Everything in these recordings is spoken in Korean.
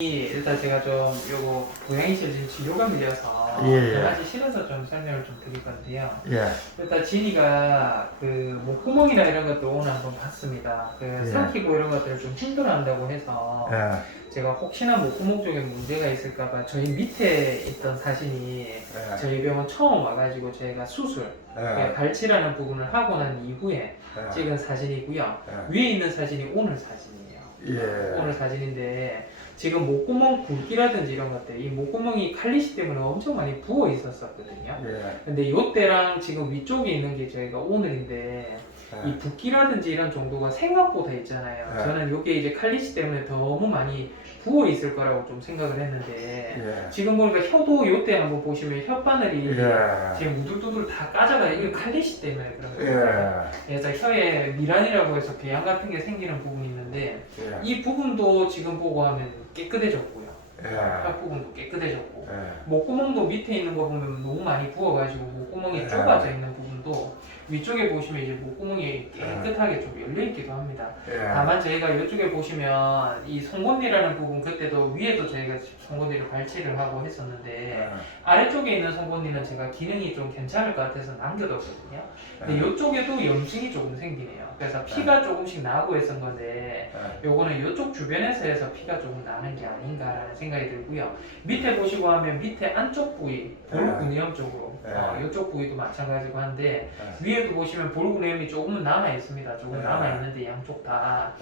일단 제가 좀 요거 고양이실 지금 치료가 밀려서 예, 예. 강아지 실어서 좀 설명을 좀 드릴 건데요. 예, 일단 진이가 그 목구멍이나 이런 것도 오늘 한번 봤습니다. 그 예. 삼키고 이런 것들을 좀 힘들어한다고 해서 예, 제가 혹시나 목구멍 쪽에 문제가 있을까봐 저희 밑에 있던 사진이 예. 저희 병원 처음 와가지고 저희가 수술 예. 발치라는 부분을 하고 난 이후에 예. 찍은 사진이고요. 예. 위에 있는 사진이 오늘 사진이에요. 예. 오늘 사진인데 지금 목구멍 굵기라든지 이런 것들, 이 목구멍이 칼리시 때문에 엄청 많이 부어 있었거든요. 예. 근데 요때랑 지금 위쪽에 있는 게 저희가 오늘인데 이 붓기라든지 이런 정도가 생각보다 있잖아요. 네. 저는 요게 이제 칼리시 때문에 너무 많이 부어 있을 거라고 좀 생각을 했는데 예. 지금 보니까 혀도 요때 한번 보시면 혓바늘이 예. 지금 우둘두둘 다 까져가요. 이게 칼리시 때문에 그런 거예요. 예. 그래서 혀에 미란이라고 해서 배양 같은 게 생기는 부분이 있는데 예. 이 부분도 지금 보고 하면 깨끗해졌고요. 예. 혀 부분도 깨끗해졌고 예. 목구멍도 밑에 있는 거 보면 너무 많이 부어가지고 목구멍이 예. 좁아져 있는 부분도 위쪽에 보시면 이제 목구멍이 깨끗하게 좀 열려있기도 합니다. 예. 다만 저희가 이쪽에 보시면 이 송곳니라는 부분 그때도 위에도 저희가 송곳니를 발치를 하고 했었는데 아래쪽에 있는 송곳니는 제가 기능이 좀 괜찮을 것 같아서 남겨뒀거든요. 근데 이쪽에도 염증이 조금 생기네요. 그래서 피가 조금씩 나고 했던 건데 요거는 이쪽 주변에서 해서 피가 조금 나는 게 아닌가라는 생각이 들고요. 밑에 보시고 하면 밑에 안쪽 부위 볼구니엄 쪽으로 이쪽 부위도 마찬가지고 한데 위에도 보시면 볼구니엄이 조금은 남아 있습니다. 조금 남아 있는데 양쪽 다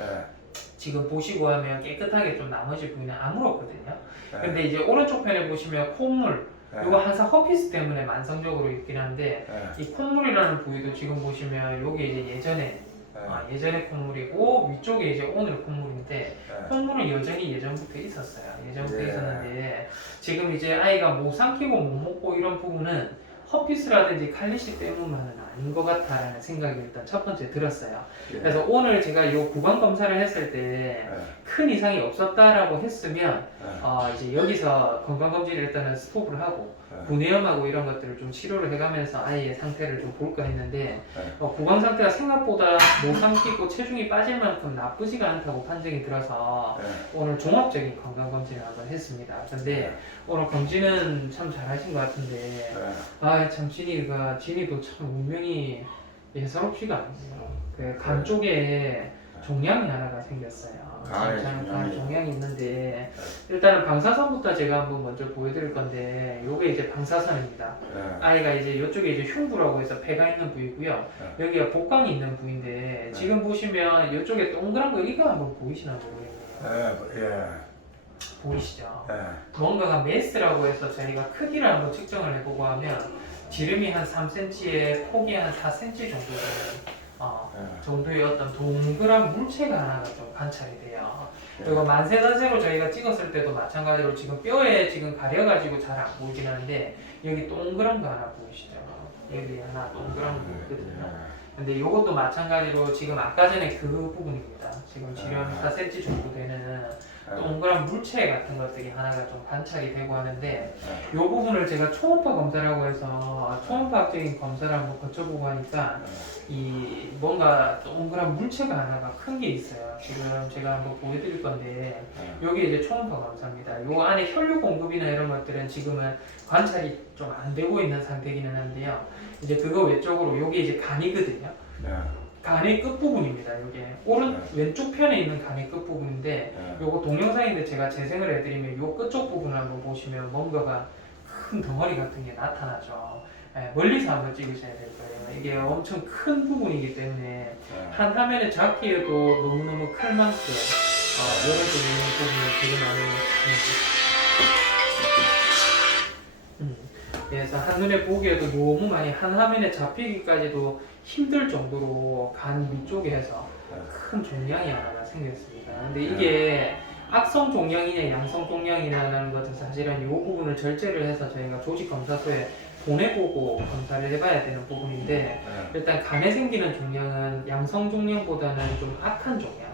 지금 보시고 하면 깨끗하게 좀 나머지 부위는 아물었거든요. 근데 이제 오른쪽 편에 보시면 콧물 이거 항상 허피스 때문에 만성적으로 있긴 한데 이 콧물이라는 부위도 지금 보시면 요게 이제 예전에 콧물이고 위쪽에 이제 오늘 콧물인데 콧물은 여전히 예전부터 있었어요. 예전부터 있었는데 지금 이제 아이가 못 삼키고 못 먹고 이런 부분은 허피스라든지 칼리시 때문만은 아닌 것 같다라는 생각이 일단 첫 번째 들었어요. 그래서 오늘 제가 이 구강 검사를 했을 때 큰 이상이 없었다라고 했으면 이제 여기서 건강검진을 일단은 스톱을 하고 구내염하고 이런 것들을 좀 치료를 해가면서 아이의 상태를 좀 볼까 했는데 구강 상태가 생각보다 못 삼키고 체중이 빠질 만큼 나쁘지가 않다고 판정이 들어서 오늘 종합적인 건강검진을 한번 했습니다. 근데 오늘 검진은 참 잘하신 것 같은데 참 진이도 참 운명이 예사롭지가 않네요. 그 간 쪽에 종양이 하나가 생겼어요. 간 종양이 있는데 일단은 방사선부터 제가 한번 먼저 보여드릴 건데 요게 이제 방사선입니다. 아이가 이제 이쪽에 이제 흉부라고 해서 폐가 있는 부위고요. 여기가 복강이 있는 부위인데 지금 보시면 이쪽에 동그란 거 이거 한번 보이시나 모르겠네요. 보이시죠? 뭔가가 메스라고 해서 저희가 크기를 한번 측정을 해보고 하면 지름이 한 3cm에 폭이 한 4cm 정도 되는 정도의 어떤 동그란 물체가 하나가 좀 관찰이 돼요. 그리고 만세 자세로 저희가 찍었을 때도 마찬가지로 지금 뼈에 지금 가려가지고 잘 안 보이긴 하는데 여기 동그란 거 하나 보이시죠? 여기 하나 동그란 거 있거든요. 근데 이것도 마찬가지로 지금 아까 전에 그 부분입니다. 지금 지름 4cm 정도 되는 동그란 물체 같은 것들이 하나가 좀 관찰이 되고 하는데 이 부분을 제가 초음파 검사라고 해서 초음파학적인 검사를 한번 거쳐보고 하니까 이 뭔가 동그란 물체가 하나가 큰 게 있어요. 지금 제가 한번 보여드릴 건데 여기 이제 초음파 검사입니다. 요 안에 혈류 공급이나 이런 것들은 지금은 관찰이 좀 안 되고 있는 상태이기는 한데요. 이제 그거 외적으로 여기 이제 간이거든요. 간의 끝부분입니다. 이게 왼쪽 편에 있는 간의 끝부분인데 요거 동영상인데 제가 재생을 해드리면 요 끝쪽 부분을 한번 보시면 뭔가가 큰 덩어리 같은 게 나타나죠. 멀리서 한번 찍으셔야 될 거예요. 이게 엄청 큰 부분이기 때문에 한 화면에 잡기에도 너무너무 클 만큼 여러 개 있는 부분을 드러나는 그래서 한눈에 보기에도 너무 많이 한 화면에 잡히기까지도 힘들 정도로 간 위쪽에서 큰 종양이 하나가 생겼습니다. 근데 이게 악성 종양이냐 양성 종양이냐라는 것은 사실은 이 부분을 절제를 해서 저희가 조직검사소에 보내보고 검사를 해봐야 되는 부분인데 일단 간에 생기는 종양은 양성 종양보다는 좀 악한 종양,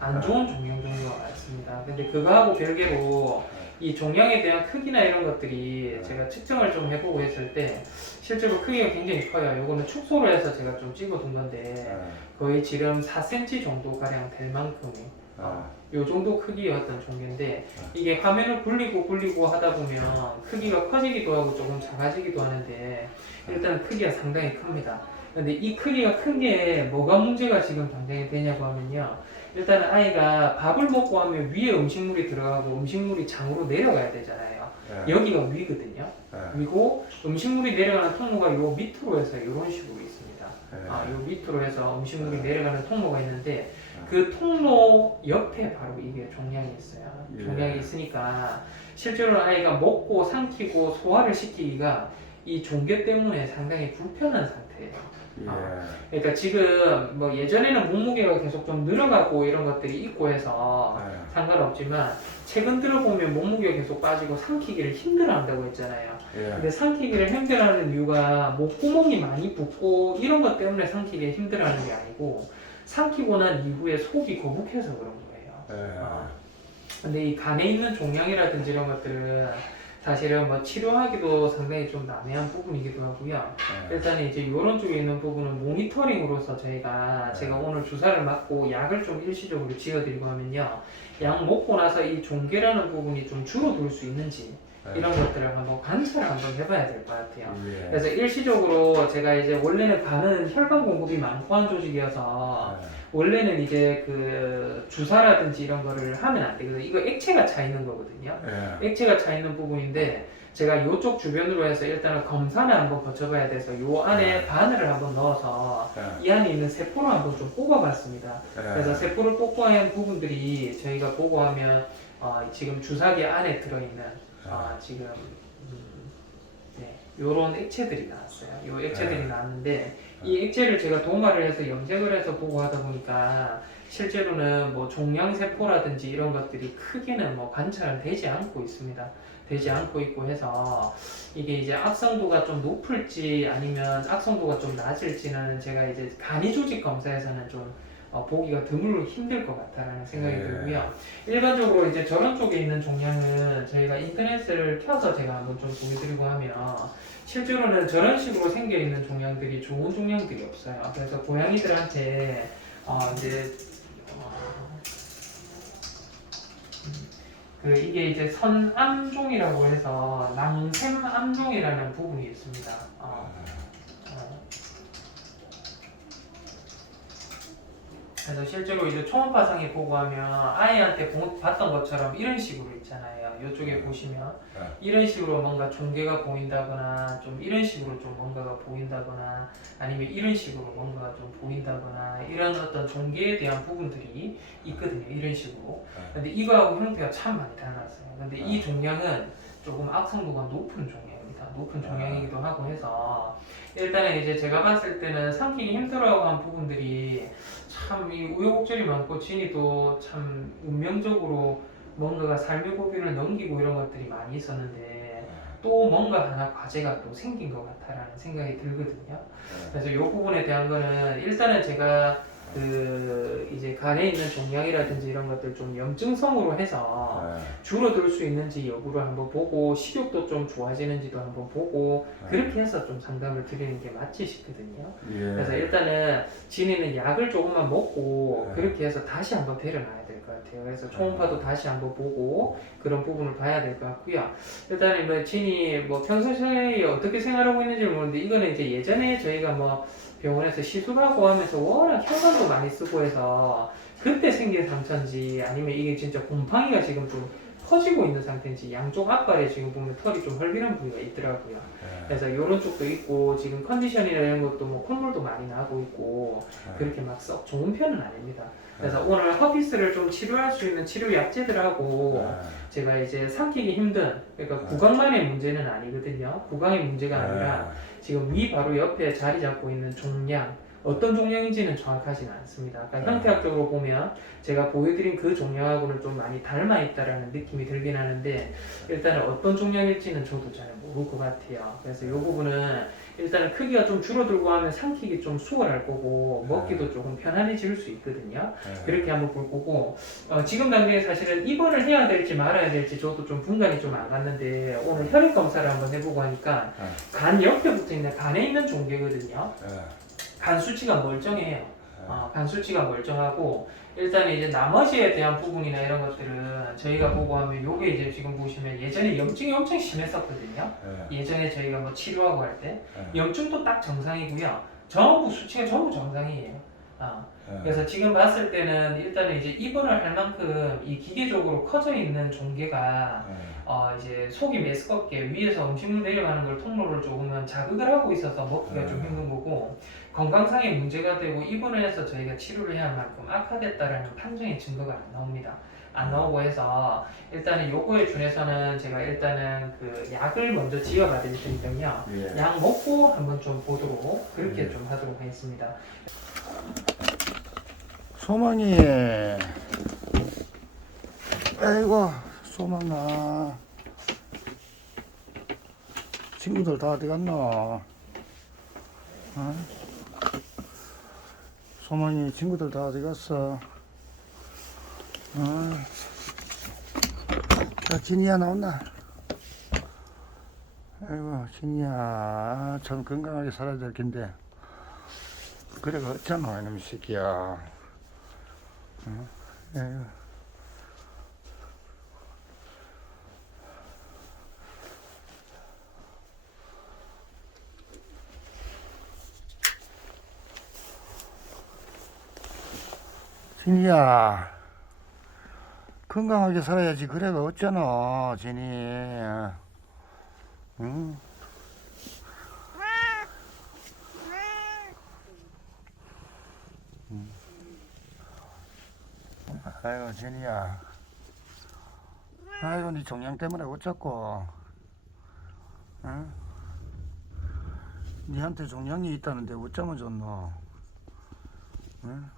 안 좋은 종양 종류가 많습니다. 근데 그거하고 별개로 이 종양에 대한 크기나 이런 것들이 제가 측정을 좀 해보고 했을 때 실제로 크기가 굉장히 커요. 요거는 축소로 해서 제가 좀 찍어둔 건데 거의 지름 4cm 정도 가량 될 만큼의 요 정도 크기의 어떤 종괴인데 이게 화면을 굴리고 하다 보면 크기가 커지기도 하고 조금 작아지기도 하는데 일단 크기가 상당히 큽니다. 근데 이 크기가 큰 게 뭐가 문제가 지금 당장에 되냐고 하면요. 일단은 아이가 밥을 먹고 하면 위에 음식물이 들어가고 음식물이 장으로 내려가야 되잖아요. 여기가 위거든요. 그리고 음식물이 내려가는 통로가 요 밑으로 해서 이런 식으로 있습니다. 요 밑으로 해서 음식물이 내려가는 통로가 있는데 그 통로 옆에 바로 이게 종양이 있어요. 종양이 있으니까 실제로 아이가 먹고 삼키고 소화를 시키기가 이 종괴 때문에 상당히 불편한 상태예요. 그러니까 지금 뭐 예전에는 몸무게가 계속 좀 늘어가고 이런 것들이 있고 해서 상관없지만 최근 들어보면 몸무게가 계속 빠지고 삼키기를 힘들어한다고 했잖아요. 근데 삼키기를 힘들어하는 이유가 목구멍이 많이 붓고 이런 것 때문에 삼키기 힘들어하는 게 아니고 삼키고 난 이후에 속이 거북해서 그런 거예요. 근데 이 간에 있는 종양이라든지 이런 것들은 사실은 뭐 치료하기도 상당히 좀 난해한 부분이기도 하고요. 일단 이제 이런 쪽에 있는 부분은 모니터링으로서 제가 오늘 주사를 맞고 약을 좀 일시적으로 지어드리고 하면요. 약 먹고 나서 이 종괴라는 부분이 좀 줄어들 수 있는지 이런 것들을 한번 관찰을 한번 해봐야 될 것 같아요. 그래서 일시적으로 제가 이제 원래는 간은 혈관 공급이 많고 한 조직이어서 원래는 이제 그 주사라든지 이런 거를 하면 안 되거든요. 이거 액체가 차 있는 거거든요. 액체가 차 있는 부분인데 제가 이쪽 주변으로 해서 일단은 검사를 한번 거쳐봐야 돼서 요 안에 바늘을 한번 넣어서 이 안에 있는 세포를 한번 좀 뽑아봤습니다. 그래서 세포를 뽑고한 부분들이 저희가 보고하면 지금 주사기 안에 들어있는 지금 요런 액체들이 나왔어요. 요 액체들이 나왔는데 이 액체를 제가 도마를 해서 염색을 해서 보고 하다 보니까 실제로는 뭐 종양세포라든지 이런 것들이 크게는 뭐 관찰은 되지 않고 있습니다. 되지 않고 있고 해서 이게 이제 악성도가 좀 높을지 아니면 악성도가 좀 낮을지는 제가 이제 간이 조직 검사에서는 좀 보기가 드물고 힘들 것 같다라는 생각이 들고요. 일반적으로 이제 저런 쪽에 있는 종양은 저희가 인터넷을 켜서 제가 한번 좀 보여드리고 하면 실제로는 저런 식으로 생겨 있는 종양들이 좋은 종양들이 없어요. 그래서 고양이들한테 이제 이게 이제 선암종이라고 해서 낭샘암종이라는 부분이 있습니다. 그래서 실제로 이제 초음파상에 보고 하면 아이한테 봤던 것처럼 이런 식으로 있잖아요. 이쪽에 보시면 이런 식으로 뭔가 종괴가 보인다거나 좀 이런 식으로 좀 뭔가가 보인다거나 아니면 이런 식으로 뭔가가 좀 보인다거나 이런 어떤 종괴에 대한 부분들이 있거든요. 이런 식으로. 근데 이거하고 형태가 참 많이 달랐어요. 근데 이 종양은 조금 악성도가 높은 종양입니다. 높은 종양이기도 하고 해서 일단은 이제 제가 봤을 때는 삼키기 힘들어하는 부분들이 참 이 우여곡절이 많고 진이도 참 운명적으로 뭔가가 삶의 고비를 넘기고 이런 것들이 많이 있었는데 또 뭔가 하나 과제가 또 생긴 것 같다라는 생각이 들거든요. 그래서 이 부분에 대한 거는 일단은 제가 이제 간에 있는 종양이라든지 이런 것들 좀 염증성으로 해서 줄어들 수 있는지 여부를 한번 보고 식욕도 좀 좋아지는지도 한번 보고 그렇게 해서 좀 상담을 드리는 게 맞지 싶거든요. 그래서 일단은 진이는 약을 조금만 먹고 그렇게 해서 다시 한번 데려놔야 될 것 같아요. 그래서 초음파도 다시 한번 보고 그런 부분을 봐야 될 것 같고요. 일단은 뭐 진이 뭐 평소에 어떻게 생활하고 있는지 모르는데 이거는 이제 예전에 저희가 뭐 병원에서 시술하고 하면서 워낙 혈관도 많이 쓰고 해서 그때 생긴 상처인지 아니면 이게 진짜 곰팡이가 지금 좀 퍼지고 있는 상태인지 양쪽 앞발에 지금 보면 털이 좀 헐빈한 부위가 있더라고요. 그래서 이런 쪽도 있고 지금 컨디션이나 이런 것도 뭐 콧물도 많이 나고 있고 그렇게 막 썩 좋은 편은 아닙니다. 그래서 오늘 허피스를 좀 치료할 수 있는 치료 약제들하고 제가 이제 삼키기 힘든 그러니까 구강만의 문제는 아니거든요. 구강의 문제가 아니라 지금 위 바로 옆에 자리 잡고 있는 종양 어떤 종양인지는 정확하지는 않습니다. 그러니까 형태학적으로 보면 제가 보여드린 그 종양하고는 좀 많이 닮아 있다라는 느낌이 들긴 하는데 일단은 어떤 종양일지는 저도 잘 모를 것 같아요. 그래서 이 부분은 일단은 크기가 좀 줄어들고 하면 삼키기 좀 수월할 거고 먹기도 조금 편안해질 수 있거든요. 그렇게 한번 볼 거고 지금 단계에 사실은 입원을 해야 될지 말아야 될지 저도 좀 분간이 좀 안 갔는데 오늘 혈액 검사를 한번 해보고 하니까 간 옆에 붙어 있는 간에 있는 종괴거든요. 간 수치가 멀쩡해요. 간 수치가 멀쩡하고 일단 이제 나머지에 대한 부분이나 이런 것들은 저희가 보고 하면 요게 이제 지금 보시면 예전에 염증이 엄청 심했었거든요. 예전에 저희가 뭐 치료하고 할 때 염증도 딱 정상이고요. 전부 수치가 전부 정상이에요. 그래서 지금 봤을 때는 일단은 이제 입원을 할 만큼 이 기계적으로 커져 있는 종괴가 이제 속이 메스껍게 위에서 음식물 내려가는 걸 통로를 조금은 자극을 하고 있어서 먹기가 좀 힘든 거고 건강상의 문제가 되고 입원을 해서 저희가 치료를 해야 할 만큼 악화됐다라는 판정의 증거가 안 나옵니다. 안 나오고 해서 일단은 요거에 준해서는 제가 일단은 그 약을 먼저 지어가 될 테니까요. 약 먹고 한번 좀 보도록 그렇게 좀 하도록 하겠습니다. 소망이 아이고 소망아 친구들 다 어디 갔노? 어? 소망이 친구들 다 어디 갔어? 자, 진이야 나온나? 아이고 진이야 참 건강하게 살아야 될 텐데 그래 어쩌노 이놈 새끼야. 아이고. 진이야 건강하게 살아야지 그래가 어쩌노 진이. 응? 아이고 진이야 아이고 니 종양 때문에 어쩌고 응? 니한테 종양이 있다는데 어쩌면 좋노? 응?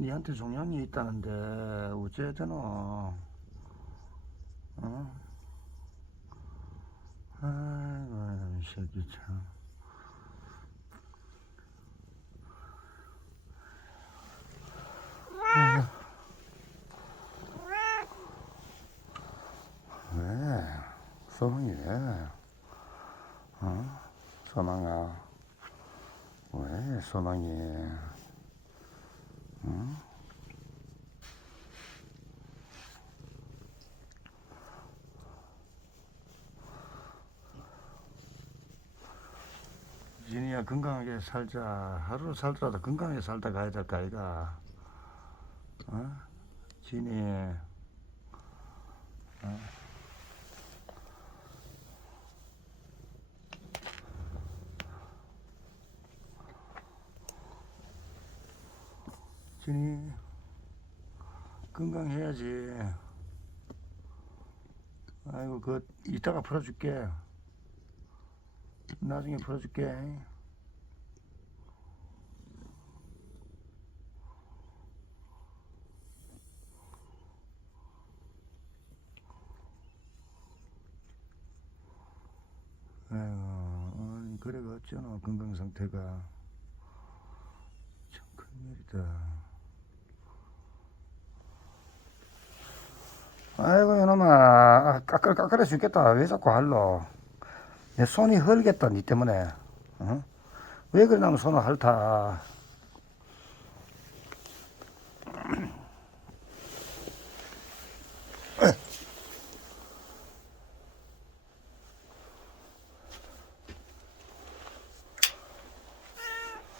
니한테 종양이 있다는데 어째야 되노? 어? 아이고 이 새끼 참. 왜? 소망이 왜? 소망아 왜 소망이 진이야 건강하게 살자. 하루 살더라도 건강하게 살다 가야 될 거 아이가. 진이 진이 건강해야지. 아이고 그 이따가 풀어줄게. 나중에 풀어줄게. 아이고 그래가 어쩌노 건강 상태가 참 큰일이다. 아이고 이놈아 까끌까끌해 죽겠다. 왜 자꾸 할러? 내 손이 헐겠다 니 때문에. 어? 왜 그러냐면 손을 핥아.